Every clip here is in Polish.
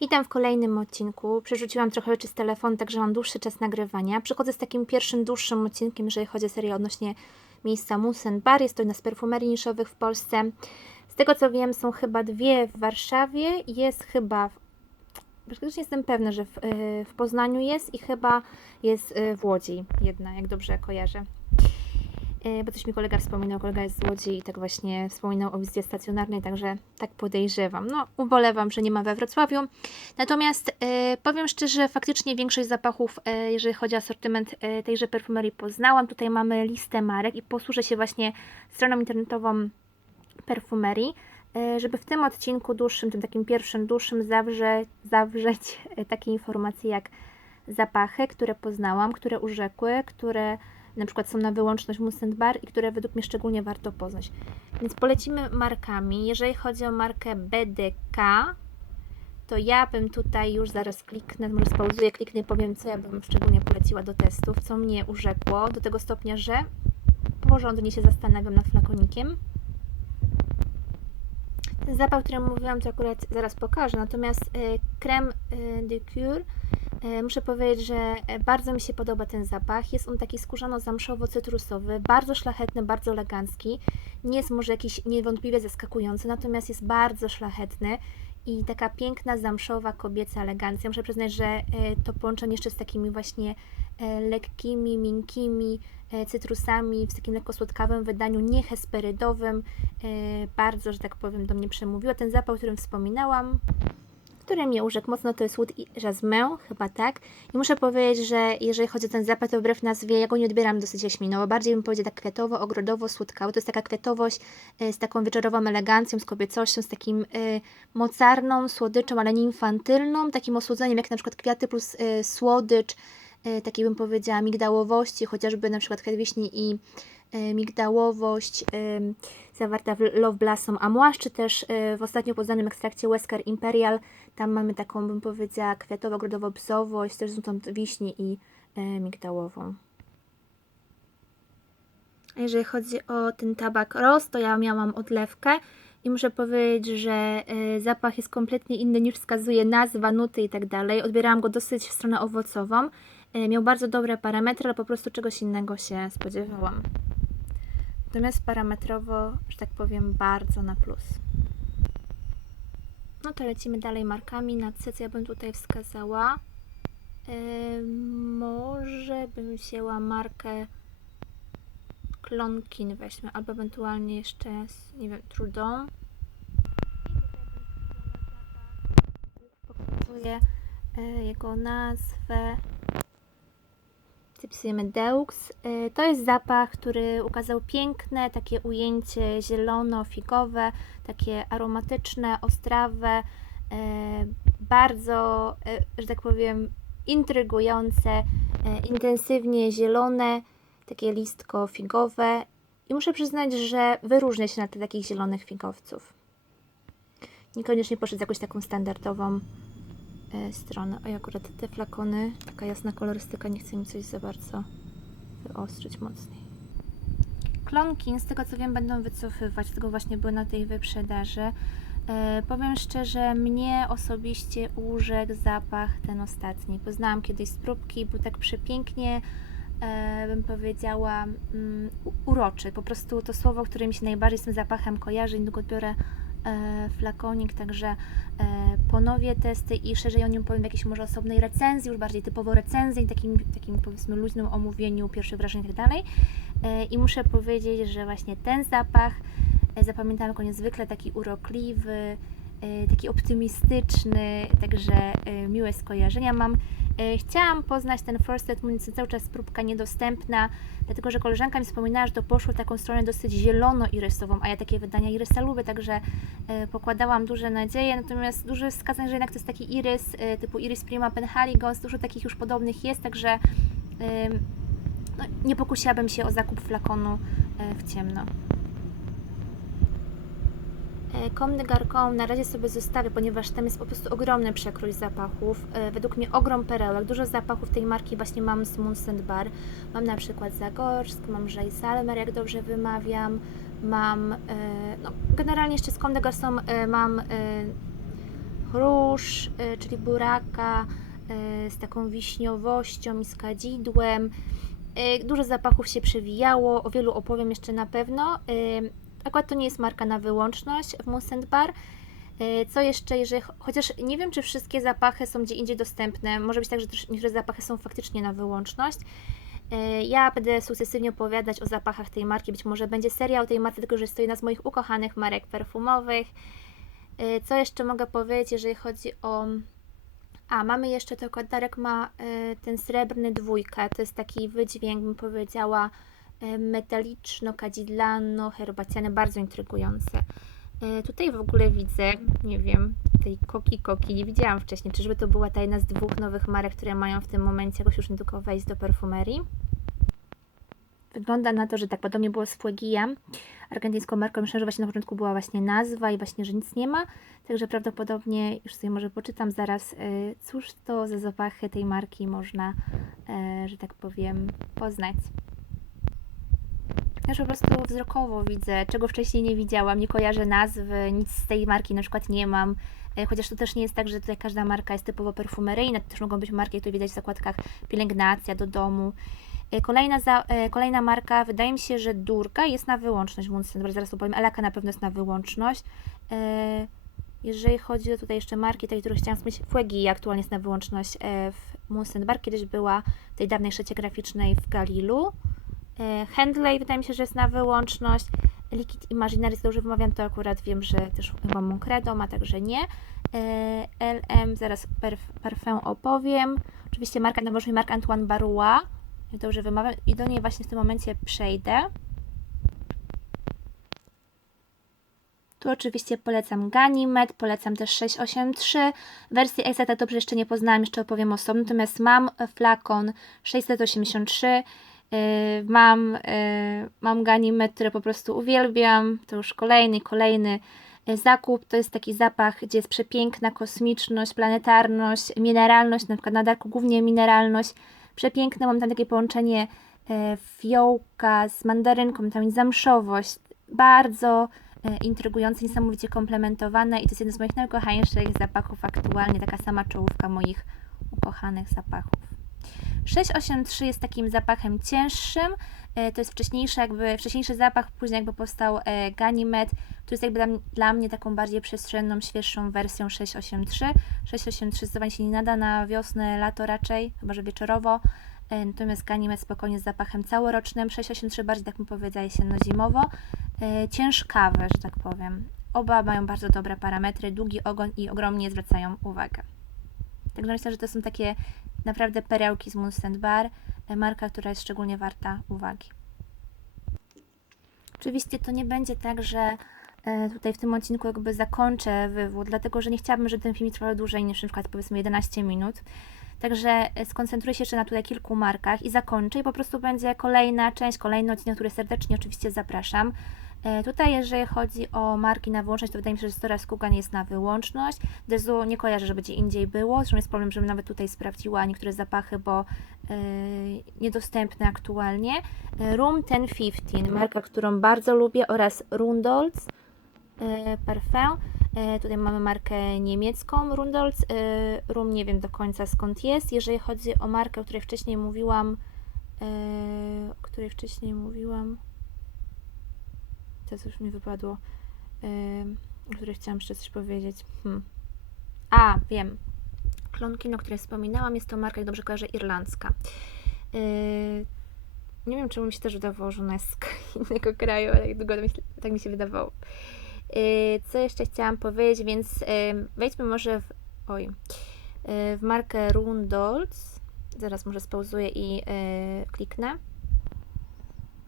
Witam w kolejnym odcinku. Przerzuciłam trochę rzeczy z telefonu, także mam dłuższy czas nagrywania. Przychodzę z takim pierwszym, dłuższym odcinkiem, jeżeli chodzi o serię odnośnie miejsca Musen Bar. Jest to jedna z perfumerii niszowych w Polsce. Z tego co wiem, są chyba dwie w Warszawie. Jest chyba, w- praktycznie jestem pewna, że w, y, w Poznaniu jest i chyba jest y, w Łodzi jedna, jak dobrze kojarzę. Y, Bo coś mi kolega wspominał, kolega jest z Łodzi i tak właśnie wspominał o wizycie stacjonarnej, także tak podejrzewam. No, ubolewam, że nie ma we Wrocławiu. Natomiast e, powiem szczerze, faktycznie większość zapachów, e, jeżeli chodzi o asortyment e, tejże perfumerii, poznałam. Tutaj mamy listę marek i posłużę się właśnie stroną internetową perfumerii, e, żeby w tym odcinku dłuższym, tym takim pierwszym dłuższym, zawrzeć, zawrzeć e, takie informacje jak zapachy, które poznałam, które urzekły, które na przykład są na wyłączność Musen Bar i które według mnie szczególnie warto poznać. Więc polecimy markami. Jeżeli chodzi o markę BDK, to ja bym tutaj już zaraz kliknę, może spauzuję, kliknę i powiem, co ja bym szczególnie poleciła do testów, co mnie urzekło do tego stopnia, że porządnie się zastanawiam nad flakonikiem. Ten zapach, o którym mówiłam, to akurat zaraz pokażę, natomiast y, creme y, de cure Muszę powiedzieć, że e, bardzo mi się podoba ten zapach. Jest on taki skórzano-zamszowo-cytrusowy, bardzo szlachetny, bardzo elegancki. Nie jest może jakiś niewątpliwie zaskakujący, natomiast jest bardzo szlachetny i taka piękna, zamszowa, kobieca elegancja. Muszę przyznać, że e, to połączenie jeszcze z takimi właśnie e, lekkimi, miękkimi e, cytrusami w takim lekko słodkawym wydaniu, niehesperydowym, e, bardzo, że tak powiem, do mnie przemówiło. Ten zapach, o którym wspominałam, który mnie urzekł mocno, to jest Wood i Jasmin, chyba tak. I muszę powiedzieć, że jeżeli chodzi o ten zapach, to wbrew nazwie, ja go nie odbieram dosyć jaśminowo. Bardziej bym powiedziała tak kwiatowo, ogrodowo, słodkawy. To jest taka kwiatowość e, z taką wieczorową elegancją, z kobiecością, z takim e, mocarną słodyczą, ale nie infantylną, takim osłodzeniem, jak na przykład kwiaty plus e, słodycz, e, takiej bym powiedziała migdałowości, chociażby na przykład kwiat wiśni i migdałowość e, zawarta w Love Blossom Amouage, czy też e, w ostatnio poznanym ekstrakcie Wesker Imperial. Tam mamy taką, bym powiedziała, kwiatowo-grodowo-bzowość, też z nutą wiśni i e, migdałową. Jeżeli chodzi o ten tabak Ross, to ja miałam odlewkę i muszę powiedzieć, że e, zapach jest kompletnie inny niż wskazuje nazwa, nuty i tak dalej. Odbierałam go dosyć w stronę owocową. E, Miał bardzo dobre parametry, ale po prostu czegoś innego się spodziewałam. Natomiast parametrowo, że tak powiem, bardzo na plus. No to lecimy dalej markami. Na C, ja bym tutaj wskazała. Yy, może bym wzięła markę Klonkin weźmy, albo ewentualnie jeszcze, z, nie wiem, Trudon. Pokazuję yy, jego nazwę. Zapisujemy Deux. Y, To jest zapach, który ukazał piękne takie ujęcie zielono-figowe, takie aromatyczne, ostrawe, y, bardzo, y, że tak powiem, intrygujące, intensywnie zielone, takie listko figowe. I muszę przyznać, że wyróżnia się na tle takich zielonych figowców. Niekoniecznie poszedł z jakąś taką standardową e, stronę. Oj, akurat te flakony, taka jasna kolorystyka, nie chce mi coś za bardzo wyostrzyć mocniej. Klonkin, z tego co wiem, będą wycofywać, tylko właśnie były na tej wyprzedaży. E, powiem szczerze, mnie osobiście urzekł zapach ten ostatni. Poznałam kiedyś z próbki, był tak przepięknie, e, bym powiedziała, mm, u- uroczy. Po prostu to słowo, które mi się najbardziej z tym zapachem kojarzy, niedługo odbiorę e, flakonik, także e, ponowię testy i szerzej o nim powiem w jakiejś może osobnej recenzji, już bardziej typowo recenzji, takim, takim powiedzmy luźnym omówieniu pierwszych wrażeń i tak dalej. E, I muszę powiedzieć, że właśnie ten zapach e, zapamiętałam jako niezwykle taki urokliwy, e, taki optymistyczny, także e, miłe skojarzenia mam. E, Chciałam poznać ten First Aid Municy, cały czas próbka niedostępna, dlatego że koleżanka mi wspominała, że to poszło w taką stronę dosyć zielono-irysową, a ja takie wydania irysa lubię, także e, pokładałam duże nadzieje, natomiast duże wskazań, że jednak to jest taki irys e, typu Iris Prima Penhaligons, dużo takich już podobnych jest, także no, nie pokusiłabym się o zakup flakonu w ciemno. E, de Garcon na razie sobie zostawię, ponieważ tam jest po prostu ogromny przekrój zapachów. E, Według mnie ogrom perełek. Dużo zapachów tej marki właśnie mam z Munsent Bar. Mam na przykład Zagorsk, mam Jay Salmer, jak dobrze wymawiam. Mam, e, no, generalnie jeszcze z de Garçon mam róż, czyli buraka z taką wiśniowością i z kadzidłem. Dużo zapachów się przewijało, o wielu opowiem jeszcze na pewno. Akurat to nie jest marka na wyłączność w Munsent Bar. Y, Co jeszcze, jeżeli, chociaż nie wiem, czy wszystkie zapachy są gdzie indziej dostępne. Może być tak, że niektóre zapachy są faktycznie na wyłączność. Y, Ja będę sukcesywnie opowiadać o zapachach tej marki. Być może będzie seria o tej marce, tylko że jest to jedna z moich ukochanych marek perfumowych. Y, Co jeszcze mogę powiedzieć, jeżeli chodzi o. A, mamy jeszcze to, Darek ma ten srebrny dwójka. To jest taki wydźwięk, bym powiedziała, y, metaliczno-kadzidlano-herbaciany, bardzo intrygujący. Y, Tutaj w ogóle widzę, nie wiem, tej Koki Koki, nie widziałam wcześniej, czyżby to była ta jedna z dwóch nowych marek, które mają w tym momencie jakoś już niedługo wejść do perfumerii. Wygląda na to, że tak podobnie było z Fuegia, argentyńską marką. Myślę, że właśnie na początku była właśnie nazwa i właśnie, że nic nie ma. Także prawdopodobnie, już sobie może poczytam zaraz, y, cóż to za zapachy tej marki można, że tak powiem, poznać. Też po prostu wzrokowo widzę, czego wcześniej nie widziałam, nie kojarzę nazwy, nic z tej marki na przykład nie mam. E, Chociaż to też nie jest tak, że tutaj każda marka jest typowo perfumeryjna, to też mogą być marki, które widać w zakładkach pielęgnacja do domu. E, Kolejna, za, e, kolejna marka, wydaje mi się, że Durka jest na wyłączność Munsen, zaraz to powiem, Elaka na pewno jest na wyłączność. Jeżeli chodzi o tutaj jeszcze marki, tej, które chciałam wspomnieć, Fuegi aktualnie jest na wyłączność w Munsen Bar, kiedyś była w tej dawnej szecie graficznej w Galilu. E, Handley wydaje mi się, że jest na wyłączność. Liquid Imaginaries, dobrze wymawiam, to akurat wiem, że też chyba Moncredo ma, także nie. E, LM, zaraz perf, parfum opowiem. Oczywiście marka na wyłączność Mark Antoine Barua. Dobrze wymawiam i do niej właśnie w tym momencie przejdę. Tu oczywiście polecam Ganymed, polecam też 683. Wersji Exata dobrze jeszcze nie poznałam, jeszcze opowiem osobno. Natomiast mam flakon 683. Yy, mam, yy, mam Ganymed, które po prostu uwielbiam. To już kolejny, kolejny yy, zakup. To jest taki zapach, gdzie jest przepiękna kosmiczność, planetarność, mineralność, na przykład na darku głównie mineralność. Przepiękne, mam tam takie połączenie fiołka z mandarynką, tam jest zamszowość. Bardzo intrygujące, niesamowicie komplementowane i to jest jeden z moich najkochańszych zapachów aktualnie, taka sama czołówka moich ukochanych zapachów. 683 jest takim zapachem cięższym, e, to jest wcześniejszy, jakby, wcześniejszy zapach, później jakby powstał e, Ganymed, to jest jakby dla, dla mnie taką bardziej przestrzenną, świeższą wersją 683. 683 zdecydowanie się nie nada na wiosnę, lato raczej, chyba że wieczorowo, e, natomiast Ganymed spokojnie z zapachem całorocznym, 683 bardziej tak mi powiedziała jesienno-zimowo, e, ciężkawe, że tak powiem. Oba mają bardzo dobre parametry, długi ogon i ogromnie zwracają uwagę. Także myślę, że to są takie naprawdę perełki z Munstand Bar, e, marka, która jest szczególnie warta uwagi. Oczywiście to nie będzie tak, że e, tutaj w tym odcinku jakby zakończę wywód, dlatego że nie chciałabym, żeby ten film trwał dłużej niż na przykład powiedzmy 11 minut. Także e, skoncentruję się jeszcze na tutaj kilku markach i zakończę i po prostu będzie kolejna część, kolejny odcinek, który serdecznie oczywiście zapraszam. E, Tutaj, jeżeli chodzi o marki na wyłączność, to wydaje mi się, że Stora Skugan jest na wyłączność. Dezu nie kojarzę, że będzie indziej było. Zresztą jest problem, żebym nawet tutaj sprawdziła niektóre zapachy, bo e, niedostępne aktualnie. E, Room 1015, marka, którą bardzo lubię, oraz Rundolz e, Parfum. Tutaj mamy markę niemiecką Rundolz. Room nie wiem do końca skąd jest. Jeżeli chodzi o markę, o której wcześniej mówiłam, o której wcześniej mówiłam, teraz już mi wypadło, em, o której chciałam jeszcze coś powiedzieć. Hmm. A, wiem. Klonkino, o której wspominałam, jest to marka, jak dobrze kojarzę, irlandzka. Yy, nie wiem, czemu mi się też wydawało, że ona jest z innego kraju, ale jak długo tak mi się wydawało. Yy, co jeszcze chciałam powiedzieć, więc yy, wejdźmy może w, oj, yy, w markę Rundolz. Zaraz może spauzuję i yy, kliknę.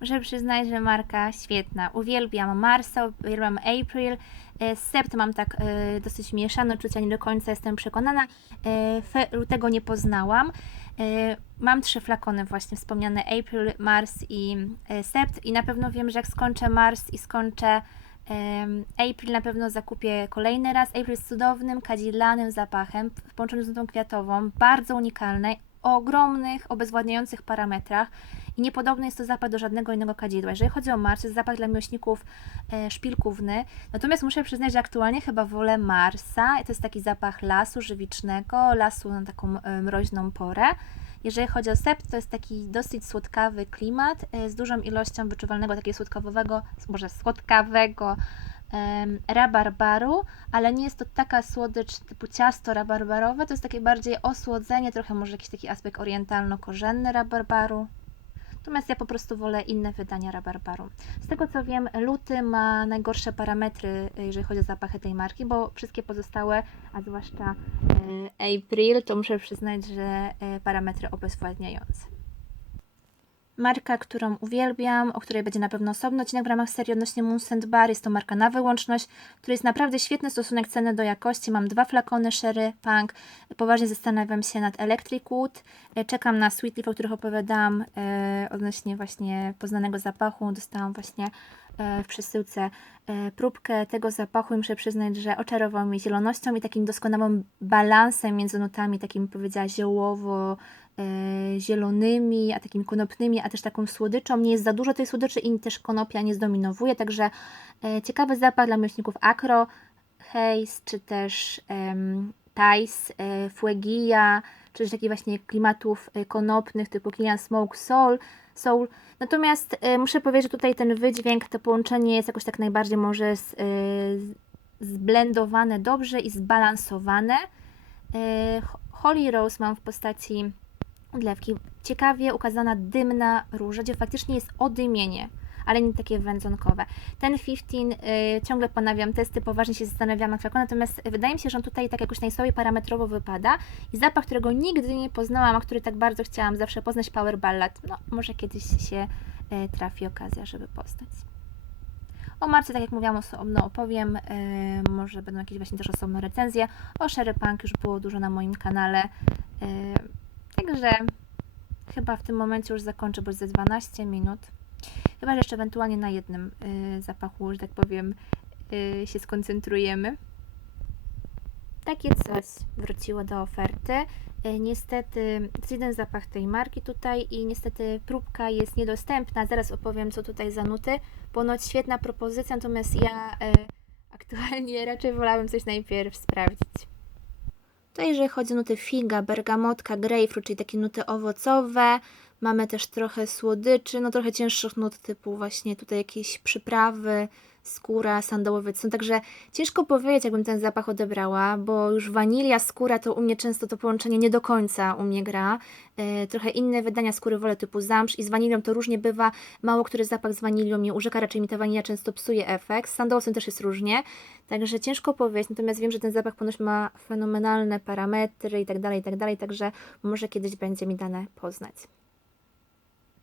Muszę przyznać, że marka świetna. Uwielbiam Marsa, uwielbiam April. E, Sept mam tak e, dosyć mieszane uczucia, nie do końca jestem przekonana. E, Fe- Lutego nie poznałam. E, Mam trzy flakony właśnie wspomniane April, Mars i e, Sept i na pewno wiem, że jak skończę Mars i skończę April na pewno zakupię kolejny raz. April z cudownym, kadzilanym zapachem, połączony z nutą kwiatową, bardzo unikalnej, o ogromnych, obezwładniających parametrach i niepodobny jest to zapach do żadnego innego kadzidła. Jeżeli chodzi o Mars, to jest zapach dla miłośników e, szpilkówny, natomiast muszę przyznać, że aktualnie chyba wolę Marsa. To jest taki zapach lasu żywicznego, lasu na taką e, mroźną porę. Jeżeli chodzi o sept, to jest taki dosyć słodkawy klimat e, z dużą ilością wyczuwalnego takiego słodkawowego, może słodkawego rabarbaru, ale nie jest to taka słodycz typu ciasto rabarbarowe, to jest takie bardziej osłodzenie, trochę może jakiś taki aspekt orientalno-korzenny rabarbaru. Natomiast ja po prostu wolę inne wydania rabarbaru. Z tego co wiem, luty ma najgorsze parametry, jeżeli chodzi o zapachy tej marki, bo wszystkie pozostałe, a zwłaszcza April, to muszę przyznać, że e, parametry obezwładniające. Marka, którą uwielbiam, o której będzie na pewno osobny odcinek w ramach serii odnośnie Moonset Bar. Jest to marka na wyłączność, który jest naprawdę świetny stosunek ceny do jakości. Mam dwa flakony Sherry Punk. Poważnie zastanawiam się nad Electric Wood. E, Czekam na Sweet Leaf, o których opowiadałam e, odnośnie właśnie poznanego zapachu. Dostałam właśnie e, w przesyłce próbkę tego zapachu i muszę przyznać, że oczarował mnie zielonością i takim doskonałym balansem między nutami, takim powiedziała ziołowo, zielonymi, a takimi konopnymi, a też taką słodyczą. Nie jest za dużo tej słodyczy i też konopia nie zdominowuje, także e, ciekawy zapach dla miłośników Acro, Haze, czy też em, Thais, e, Fuegia, czy też takich właśnie klimatów e, konopnych typu Kilian Smoke Soul, Soul. Natomiast e, muszę powiedzieć, że tutaj ten wydźwięk, to połączenie jest jakoś tak najbardziej może z, e, zblendowane dobrze i zbalansowane. E, Holy Rose mam w postaci odlewki. Ciekawie ukazana dymna róża, gdzie faktycznie jest odymienie, ale nie takie wędzonkowe. Ten 15 y, ciągle ponawiam testy, poważnie się zastanawiam nad flakonem, natomiast wydaje mi się, że on tutaj tak jakoś najsłabiej parametrowo wypada i zapach, którego nigdy nie poznałam, a który tak bardzo chciałam zawsze poznać, Power Ballad. No, może kiedyś się y, trafi okazja, żeby poznać. O marce, tak jak mówiłam, osobno opowiem. y, może będą jakieś właśnie też osobne recenzje. O Sherry Punk już było dużo na moim kanale. y, Także chyba w tym momencie już zakończę, bo ze 12 minut. Chyba, że jeszcze ewentualnie na jednym y, zapachu, że tak powiem, y, się skoncentrujemy. Takie coś wróciło do oferty. Y, Niestety, to jest jeden zapach tej marki tutaj i niestety próbka jest niedostępna. Zaraz opowiem, co tutaj za nuty. Ponoć świetna propozycja, natomiast ja aktualnie raczej wolałabym coś najpierw sprawdzić. To jeżeli chodzi o nuty figa, bergamotka, grapefruit, czyli takie nuty owocowe. Mamy też trochę słodyczy, no trochę cięższych nut typu właśnie tutaj jakieś przyprawy, skóra, sandałowiec. No także ciężko powiedzieć, jakbym ten zapach odebrała, bo już wanilia, skóra to u mnie często to połączenie nie do końca u mnie gra. E, trochę inne wydania skóry wolę typu zamrz i z wanilią to różnie bywa. Mało który zapach z wanilią mnie urzeka, raczej mi ta wanilia często psuje efekt. Z sandałowcem też jest różnie, także ciężko powiedzieć, natomiast wiem, że ten zapach ponoć ma fenomenalne parametry i tak dalej, i tak dalej, także może kiedyś będzie mi dane poznać.